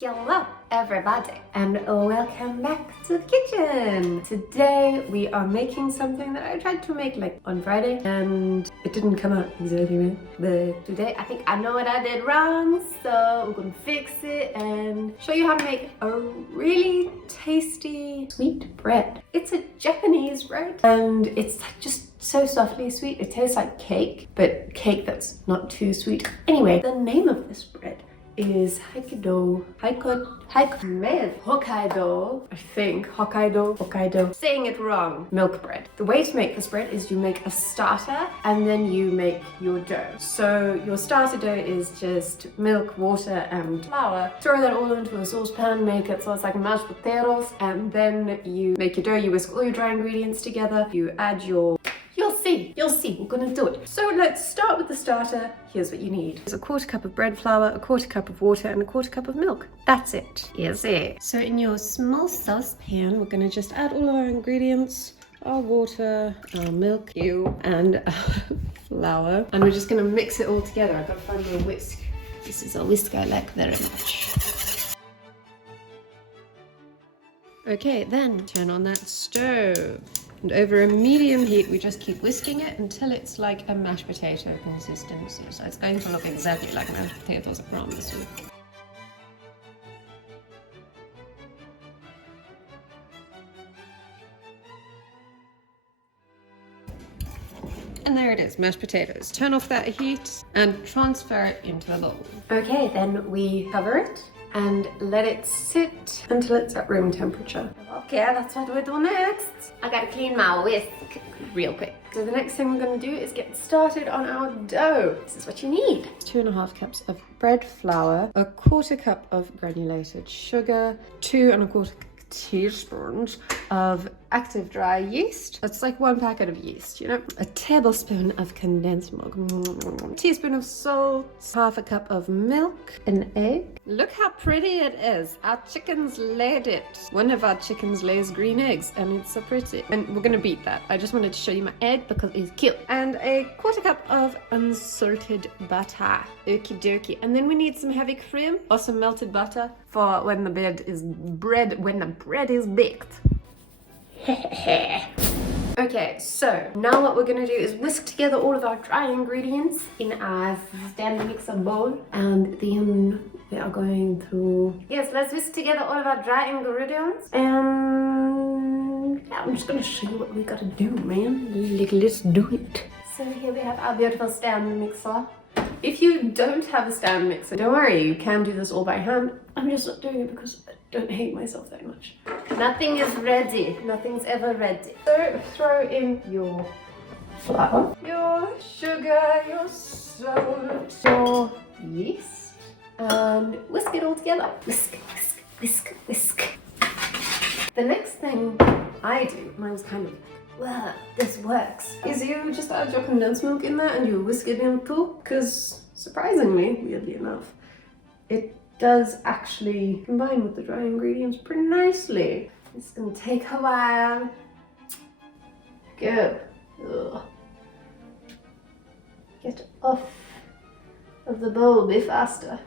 Hello everybody and welcome back to the kitchen. Today we are making something that I tried to make like on Friday and it didn't come out exactly right. But today I think I know what I did wrong, so we're gonna fix it and show you how to make a really tasty sweet bread. It's a Japanese bread and it's like just so softly sweet. It tastes like cake, but cake that's not too sweet. Anyway, the name of this bread is Hokkaido. I think. Hokkaido. Saying it wrong. Milk bread. The way to make this bread is you make a starter and then you make your dough. So your starter dough is just milk, water and flour. Throw that all into a saucepan, make it so it's like mashed potatoes, and then you make your dough, you whisk all your dry ingredients together, you add your You'll see, we're gonna do it. So let's start with the starter. Here's what you need. There's a quarter cup of bread flour, a quarter cup of water, and a quarter cup of milk. That's it. Yes, it. So in your small saucepan, we're gonna just add all our ingredients, our water, our milk, and flour. And we're just gonna mix it all together. I've gotta find my whisk. This is a whisk I like very much. Okay, then turn on that stove. And over a medium heat, we just keep whisking it until it's like a mashed potato consistency. So it's going to look exactly like mashed potatoes, I promise you. And there it is, mashed potatoes. Turn off that heat and transfer it into a bowl. Okay, then we cover it and let it sit until it's at room temperature. Okay, that's what we do next. I gotta clean my whisk real quick. So the next thing we're gonna do is get started on our dough. This is what you need. 2.5 cups of bread flour, a quarter cup of granulated sugar, 2.25 teaspoons of active dry yeast. That's like 1 packet of yeast, you know. A tablespoon of condensed milk, a teaspoon of salt, 1/2 cup of milk, an egg. Look how pretty it is. Our chickens laid it. One of our chickens lays green eggs and it's so pretty. And we're gonna beat that. I just wanted to show you my egg because it's cute. And a 1/4 cup of unsalted butter. Okie dokie. And then we need some heavy cream or some melted butter for when the bread is baked. Okay, so now what we're gonna do is whisk together all of our dry ingredients in a stand mixer bowl, and then we are going to let's whisk together all of our dry ingredients, and yeah, I'm just gonna show you what we gotta do, man. Let's do it. So here we have our beautiful stand mixer. If you don't have a stand mixer, don't worry, you can do this all by hand. I'm just not doing it because I don't hate myself that much. Nothing is ready. Nothing's ever ready. So throw in your flour, your sugar, your salt, your yeast, and whisk it all together. Whisk, whisk, whisk, whisk. The next thing I do, mine's kind of well, this works, is you just add your condensed milk in there and you whisk it in too, because surprisingly, weirdly enough, it does actually combine with the dry ingredients pretty nicely. It's gonna take a while. Good. Ugh. Get off of the bowl, be faster.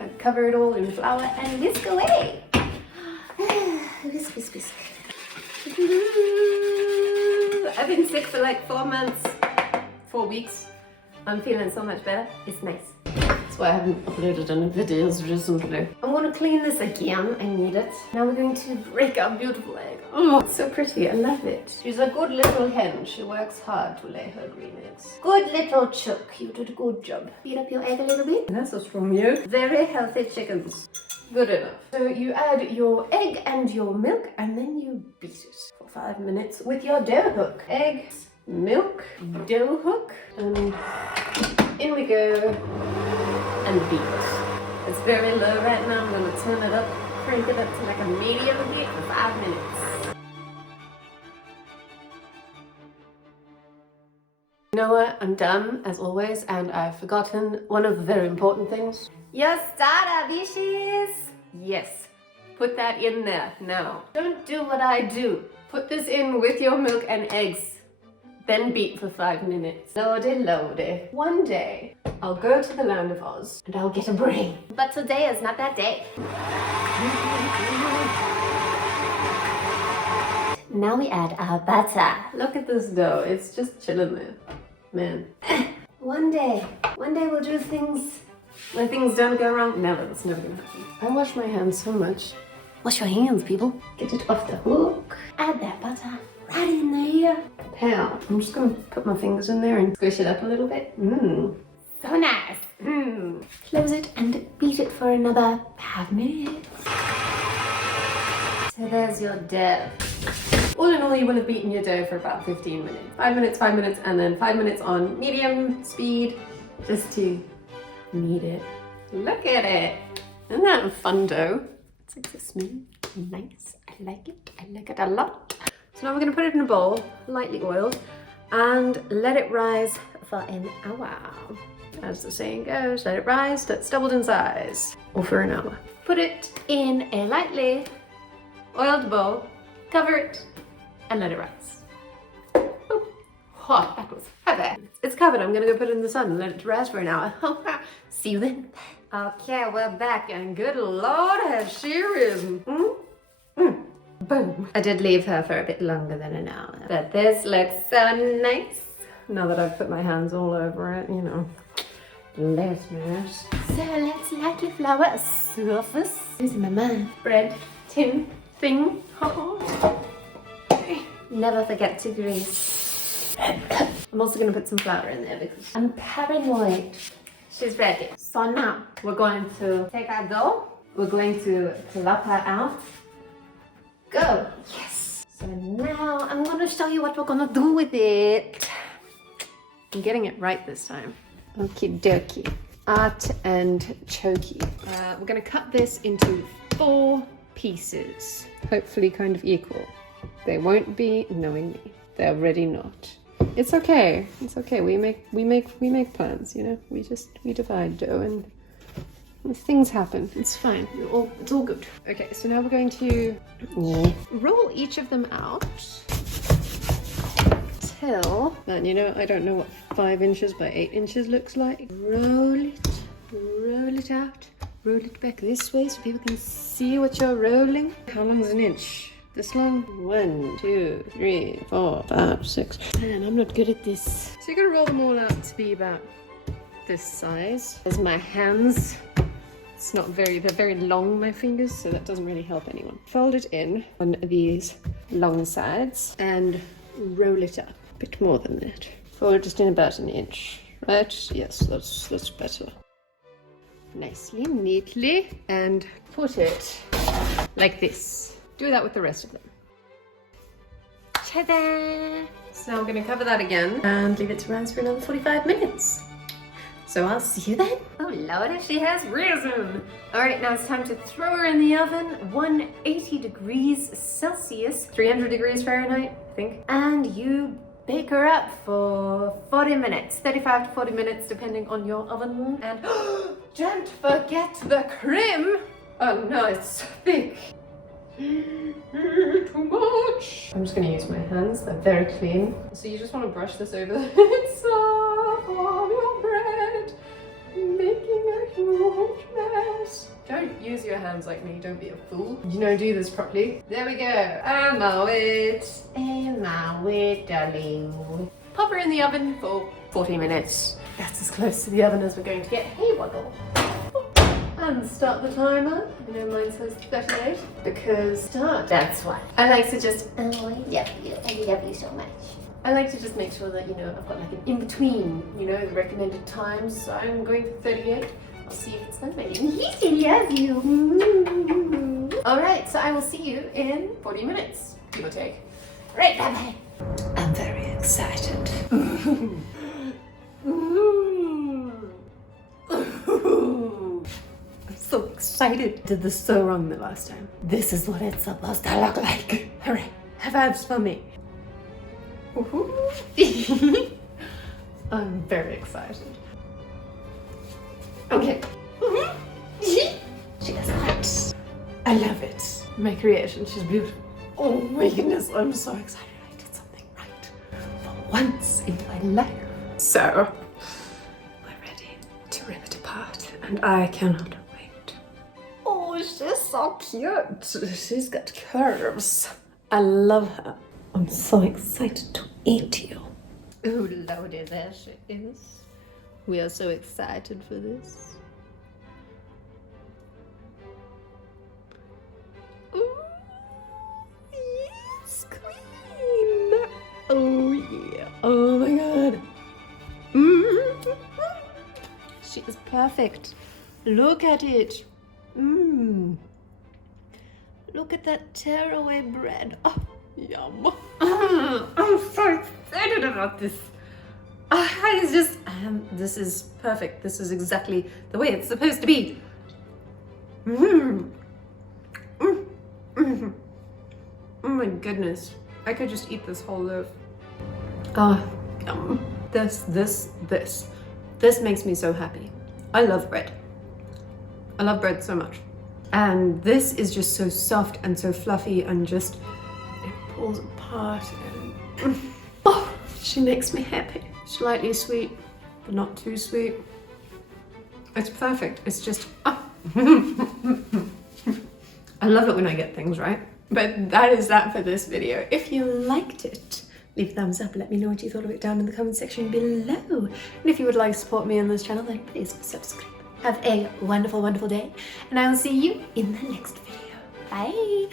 And cover it all in flour and whisk away. Whisk, whisk, whisk. I've been sick for like 4 weeks. I'm feeling so much better. It's nice. That's why I haven't uploaded any videos recently. I'm gonna clean this again. I need it. Now we're going to break our beautiful egg. Oh, it's so pretty. I love it. She's a good little hen. She works hard to lay her green eggs. Good little chook. You did a good job. Beat up your egg a little bit. This is from you. Very healthy chickens. Good enough. So you add your egg and your milk and then you beat it for 5 minutes with your dough hook. Eggs, milk, dough hook, and in we go and beat. It's very low right now. I'm gonna turn it up, crank it up to like a medium heat for 5 minutes. You know what? I'm done as always, and I've forgotten one of the very important things. Your starter, bitches! Yes, put that in there now. Don't do what I do. Put this in with your milk and eggs. then beat for 5 minutes. Lordy, lordy. One day, I'll go to the land of Oz and I'll get a brain. But today is not that day. Now we add our butter. Look at this dough, it's just chilling there. Man. One day we'll do things where things don't go wrong. Never, that's never gonna happen. I wash my hands so much. Wash your hands, people. Get it off the hook. Add that butter right in there. Now, I'm just gonna put my fingers in there and squish it up a little bit. So nice. Close it and beat it for another 5 minutes. So there's your dough. All in all, you will have beaten your dough for about 15 minutes. 5 minutes, and then 5 minutes on medium speed just to knead it. Look at it. Isn't that a fun dough? It's like so smooth and nice. I like it. I like it a lot. So now we're going to put it in a bowl, lightly oiled, and let it rise for an hour. As the saying goes, let it rise till it's doubled in size, or for an hour. Put it in a lightly oiled bowl, cover it, and let it rise. Oh, hot, that was heavy. It's covered. I'm gonna go put it in the sun and let it rise for an hour. See you then. Okay, we're back, and good Lord, has she risen? Boom. I did leave her for a bit longer than an hour, but this looks so nice. Now that I've put my hands all over it, you know. Delicious. So let's lightly flour a surface. Using my man. Bread tin thing. Okay. Never forget to grease. I'm also going to put some flour in there because I'm paranoid. She's ready. So now we're going to take our dough. We're going to plop her out. Go. Yes. So now I'm going to show you what we're going to do with it. I'm getting it right this time. Okie dokie. Art and chokey. We're going to cut this into 4 pieces. Hopefully kind of equal. They won't be, knowing me. They're already not. It's okay. It's okay. We make plans, you know. We divide dough and things happen. It's fine. It's all good. Okay, so now we're going to roll each of them out till, man, you know, I don't know what 5 inches by 8 inches looks like. Roll it out, roll it back this way so people can see what you're rolling. How long is an inch? This long? 1, 2, 3, 4, 5, 6. Man, I'm not good at this. So you're gonna roll them all out to be about this size. There's my hands. It's not they're very long, my fingers, so that doesn't really help anyone. Fold it in on these long sides and roll it up. A bit more than that. Fold just in about an inch, right? Yes, that's better. Nicely, neatly, and put it like this. Do that with the rest of them. Ta-da! So now I'm going to cover that again and leave it to rise for another 45 minutes. So I'll see you then. Oh Lord, she has risen. All right, now it's time to throw her in the oven. 180 degrees Celsius, 300 degrees Fahrenheit, I think. And you bake her up for 40 minutes, 35 to 40 minutes, depending on your oven. And don't forget the cream. Oh no, it's thick. Too much. I'm just going to use my hands. They're very clean. So you just want to brush this over the inside of your bread, making a huge mess. Don't use your hands like me. Don't be a fool. You know, do this properly. There we go. Allow it, darling. Pop her in the oven for 40 minutes. That's as close to the oven as we're going to get. Hey, wiggle. And start the timer. You know, mine says 38 because start. That's why. I like to just, oh, I love you so much. I like to just make sure that, you know, I've got like an in-between, you know, the recommended times. So I'm going for 38. I'll see if it's done by you. He still loves you. All right, so I will see you in 40 minutes, give or take. Right, bye-bye. I'm very excited. So excited. Did this so wrong the last time. This is what it's supposed to look like. Hooray. High fives for me. I'm very excited. Okay. She does that. I love it. My creation, she's beautiful. Oh my goodness, I'm so excited. I did something right. once in my life. So, we're ready to rip it apart, and I cannot wait. Oh, she's so cute. She's got curves. I love her. I'm so excited to eat you. Ooh, lordy, there she is. We are so excited for this. Ooh, yes, queen. Oh yeah. Oh my god. She is perfect. Look at it. Look at that tearaway bread. Oh, yum. I'm so excited about this. It's just, this is perfect. This is exactly the way it's supposed to be. Oh my goodness. I could just eat this whole loaf. Oh, yum. This makes me so happy. I love bread. I love bread so much. And this is just so soft and so fluffy and just, it pulls apart and oh, she makes me happy. Slightly sweet, but not too sweet. It's perfect. It's just, oh. I love it when I get things right. But that is that for this video. If you liked it, leave a thumbs up, let me know what you thought of it down in the comment section below. And if you would like to support me on this channel, then please subscribe. Have a wonderful, wonderful day, and I will see you in the next video. Bye!